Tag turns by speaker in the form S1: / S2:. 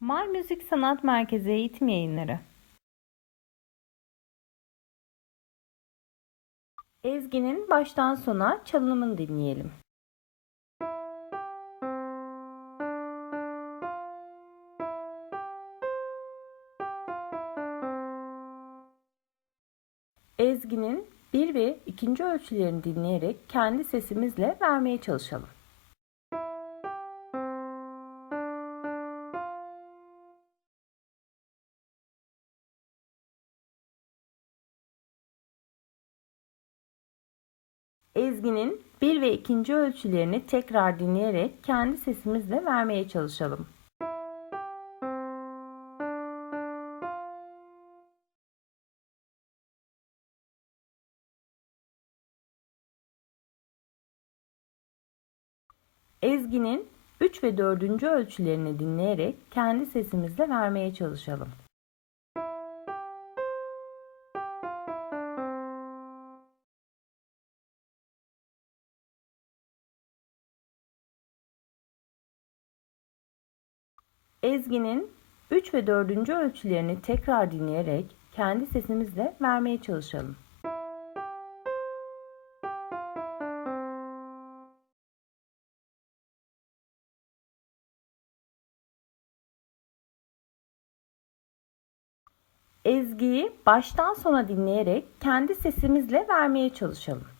S1: Mar Müzik Sanat Merkezi Eğitim Yayınları Ezgi'nin baştan sona çalınımını dinleyelim. Ezgi'nin bir ve ikinci ölçülerini dinleyerek kendi sesimizle vermeye çalışalım. Ezgi'nin bir ve ikinci ölçülerini tekrar dinleyerek kendi sesimizle vermeye çalışalım. Ezgi'nin 3 ve 4. ölçülerini dinleyerek kendi sesimizle vermeye çalışalım. Ezgi'nin 3 ve 4. ölçülerini tekrar dinleyerek kendi sesimizle vermeye çalışalım. Ezgiyi baştan sona dinleyerek kendi sesimizle vermeye çalışalım.